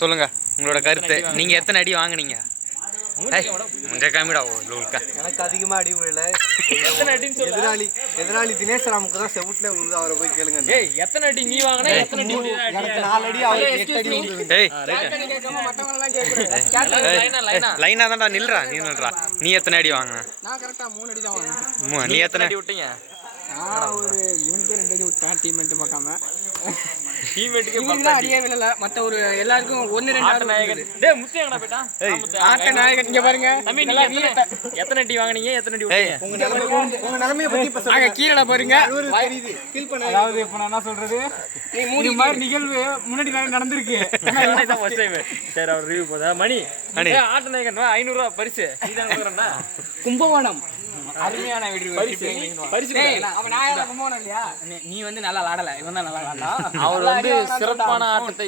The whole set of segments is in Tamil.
சொல்லுங்க உங்களோட கருத்து. நீங்க எத்தனை அடி வாங்குனீங்க? எனக்கு அதிகமா அடி விழல. எதிராளி தினேஷ் ராமுக்கு தான் செவுட்ல விழுது. அவரை போய் கேளுங்க. எத்தனை அடி நீ வாங்கினா? எத்தனை அடி? எனக்கு 4 அடி, அவருக்கு 8 அடி விழுது. லைனா தான்டா நில்றா. நீ எத்தனை அடி வாங்கின? நான் கரெக்டா 3 அடி தான் வாங்கினேன். நீ எத்தனை அடி விட்டீங்க? நான் ஒரு இவனுக்கு 2 அடி விட்டேன். டீம்மேட் பார்க்காம. டீம்மேட்டுக்கு இவனுக்கு அடியே விழல. மத்த ஒரு எல்லாருக்கும் 1 2 ஆட்ட நாயகன். டேய் முத்து எங்கடா போய்ட்டான்? ஆட்ட நாயகன் இங்க பாருங்க. தம்பி நீங்க எத்தனை அடி வாங்குனீங்க? எத்தனை அடி விட்டீங்க? உங்க நிலைமைய பத்தி இப்ப சொல்லுங்க. கீழட பாருங்க. தெரியுது. ஃபீல் பண்ண. அதாவது இப்ப நான் என்ன சொல்றது? நீ மூடி மாதிரி நிகழ்வு முன்னாடி நடந்திருக்கு. இதான் ஃபர்ஸ்ட் டைம். சரி அவர் ரிவ்யூ போதா? மணி. டேய் ஆட்ட நாயகன் 500 ரூபாய் பரிசு. நீதான் கொடுக்கறடா. கும்பகோணம் அருமையான வீடியோ பரிசு. அவன் நாயகன் கும்பகோணம் இல்லையா? நீ வந்து நல்லா விளையாடல. இவன் தான் நல்லா விளையாடா. அவர் வந்து சிறப்பான ஆட்டத்தை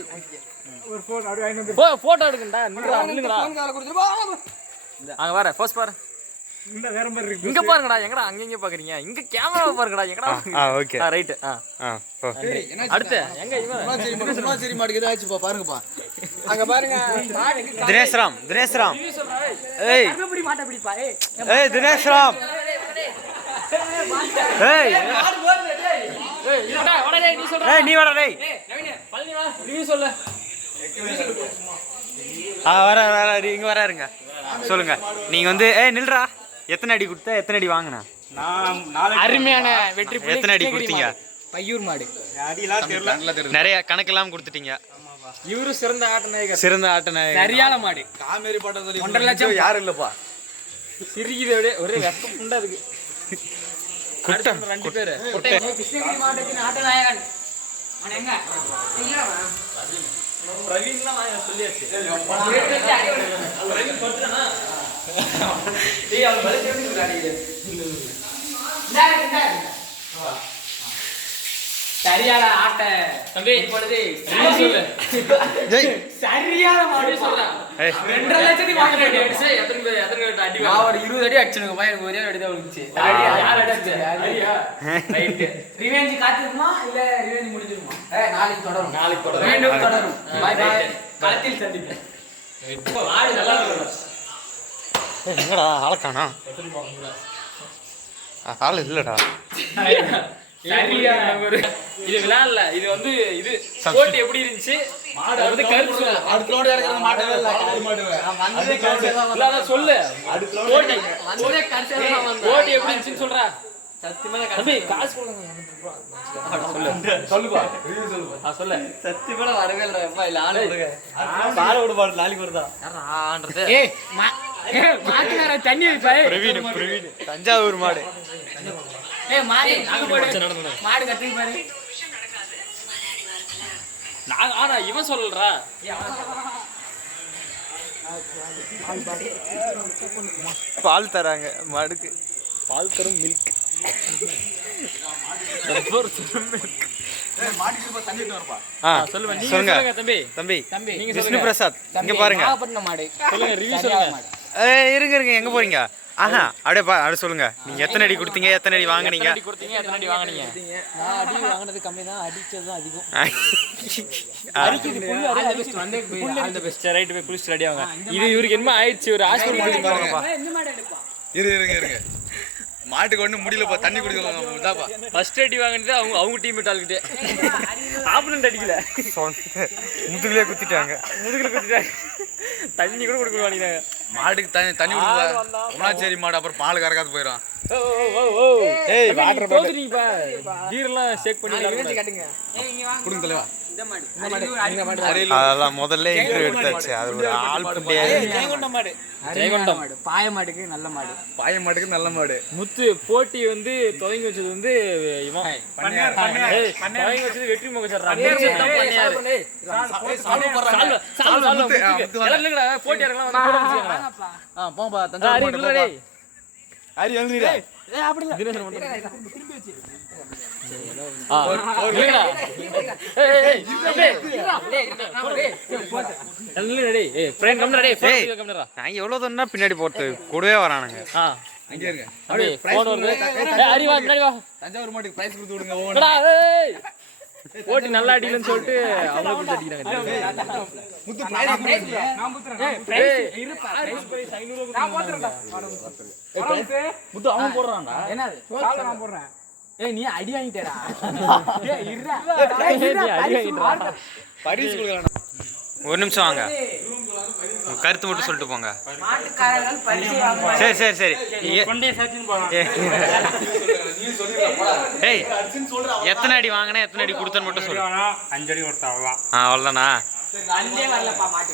ஒரு போன் அப்படியே வாங்கி போட்டோ எடுக்கடா. நில்லுங்கடா. போன் கால கொடுத்துட்டு அங்க பாரு. ஃபர்ஸ்ட் பாரு. இந்த வேற மாதிரி இருக்கு. இங்க பாருங்கடா. எங்கடா அங்க பாக்குறீங்க? இங்க கேமரா பாருங்கடா. எங்கடா? Okay right. அடுத்து எங்க இவன் சரி மாடுக்கு ஆச்சுப்பா. பாருங்கப்பா. அங்க பாருங்க. தினேஷ் ராம். ஏய் கருப்படி மாட்ட பிடிப்பா. ஏய் தினேஷ் ராம். ஏய் நீ சொல்ற. ஏய் நீ வாடா டேய். நவீன பழனி வா. ரிவ்யூ சொல்லு. வர இங்க வராருங்க. சொல்லுங்க. நீங்க வந்து நில்றா. எத்தனை அடி கொடுத்த? எத்தனை அடி வாங்கினா? அருமையான வெற்றி. எத்தனை அடி கொடுத்தீங்க? பையூர் மாடு. அடிலாம் தெரியல. நிறைய கணக்கெல்லாம் கொடுத்துட்டீங்க. இவரு சிறந்த ஆட்ட நாயகர். சிறந்த ஆட்ட நாயகர். சரியான மாடு. காமேரி பாட்ட சொல்லி 1.5 லட்சம் யாரும் இல்லப்பா. சிரிக்குதே ஒரே வெக்கம் புண்டா இருக்கு. குட்டம் 2 பேரு. கிருஷ்ணகிரி மாவட்டத்தின் ஆட்ட நாயகன். அவன் எங்க? பிரவீன்லாம் சொல்லியாச்சு. பிரவீன் படுறானா? டேய் அவன் பலத்தை எப்படி விளையாடியே? சரியான ஆட்ட. தம்பி இப்பொழுது சொல்லு. ஜெய் சரியான மாடு சொல்றா. 2.5 லட்சத்துக்கு வாங்குறேன். எத்தனை அடி? நான் ஒரு 20 அடி அடிச்சனுங்க. பையன் ஒரே அடி தான் விழுந்துச்சு. யார் அடிச்சது? அடியா? ரைட். ரிவெஞ்ச் காத்திருக்குமா இல்ல ரிவெஞ்ச் முடிஞ்சிருமா? நாளைக்கு தொடரும். மீண்டும் தொடரும். Bye bye. களத்தில் சந்திப்போம். ஆடு நல்லா இருக்கு. எங்கடா ஆளக்கானா? ஆள் இல்லடா. சரியா ஒரு இது விளையாடல. இது வந்து இது போட்டி எப்படி இருந்துச்சு? மாடு வந்து கருப்பு சொல்லு. அடுத்தோட இறக்குற மாட்டவே இல்ல. கால் மாடுவே. வந்து கடைசில இல்ல அத சொல்லு. போட்டி வந்து கடைசில தான் வந்தா. போட்டி எப்படி இருந்துச்சுன்னு சொல்றா. சத்தியமா தம்பி காசு கொடுங்க. சொல்லுப்பா. ரிவ்யூ சொல்லுப்பா. சொல்லு. சத்தியமா வரவே இல்லடா. எப்பா இல்ல ஆளு விடுங்க. பாற விடு பாரு. நாளைக்கு வருதா? யாரான்றது? ஏய் மாட்டுக்கார தண்ணி வைப்பா. பிரவீன் தஞ்சாவூர் மாடு. ஏய் மாடு மாடு கட்டி பாரு. நான் ஆனா இவன் சொல்லறா. பால் தராங்க மாடுக்கு. பால் தரும் மில்க். சொல்லுங்க தம்பி. விஷ்ணு பிரசாத் இங்க பாருங்க. மாடு சொல்லுங்க. ரிவ்யூ சொல்லுங்க. இருங்க எங்க போறீங்க? அப்படியே சொல்லுங்க. நீங்க எத்தனை அடி கொடுத்தீங்க? எத்தனை அடி வாங்குனீங்க? எத்தனை அடி வாங்குனீங்க? நான் அடி வாங்குனது கம்மி தான். அடிச்சது தான் அதிகம். All the best. ரைட் போய் குளிச்சு ரெடி ஆகுங்க. இது இவருக்கு என்ன ஆயிடுச்சு? ஒரு ஹாஸ்பிடல் பாருங்கப்பா. இருங்க மாட்டுக்கு ஒண்ணு முடியலப்பா. தண்ணி குடிக்கலாம்ப்பா. ஃபர்ஸ்ட் அடி வாங்குனது அவங்க டீம் ஆளுகிட்டே. ஆப்பனன்ட் அடிக்கல. முதுகுலயே குத்திட்டாங்க. தண்ணி கூட கொடுக்க மாட்டேங்கிறாங்க. மாட்டுக்கு தண்ணி குடிக்கல. சரி மாடு அப்புறம் பால் கறக்காது போயிடும். ஏய் வாட்டர் பாட்டில் பா. கீர்லாம் செக் பண்ணி காட்டுங்க. ஏய் இங்க வாங்க. குடுங்க தலைவா. இந்த மாடு. அதெல்லாம் முதல்ல இன்டர்வியூ எடுத்தாச்சு. அது ஒரு ஆள் புண்டியா. ஜெயங்கொண்டம் மாடு. பாய மாடுக்கு நல்ல மாடு. முத்து போட்டி வந்து தொடங்கி வச்சது வந்து இவன் தொடங்கி வச்சது வெற்றி முகசர். போட்டி போம்பா பின்னாடி போட்டு கூடவே வரானுங்க. தஞ்சாவூர் மாட்டுக்கு பிரைஸ் கொடுத்து விடுங்க. போட்டு நல்லா அடிக்கலன்னு சொல்லிட்டு அவங்க போட்டு அடிக்கிறாங்க முத்து அவன் போடுறான்டா. என்னது? நான் போடுறேன். ஏய் நீ அடி வாங்கிட்டேடா. ஏய் இருடா. அடி வாங்கிட்டா பரிசு கொடுக்கறானே. ஒரு நிமிஷம் வாங்க, உங்க கருத்து மட்டும் சொல்லிட்டு போங்க. சரி சரி சரி. ஏய் எத்தனை அடி வாங்கினா எத்தனை அடி கொடுத்தன்னு மட்டும் சொல்லு. 5 அடி கொடுத்தா அவ்வளோதான். அவ்வளோதானா? அஞ்சே வரலப்பா மாட்டு.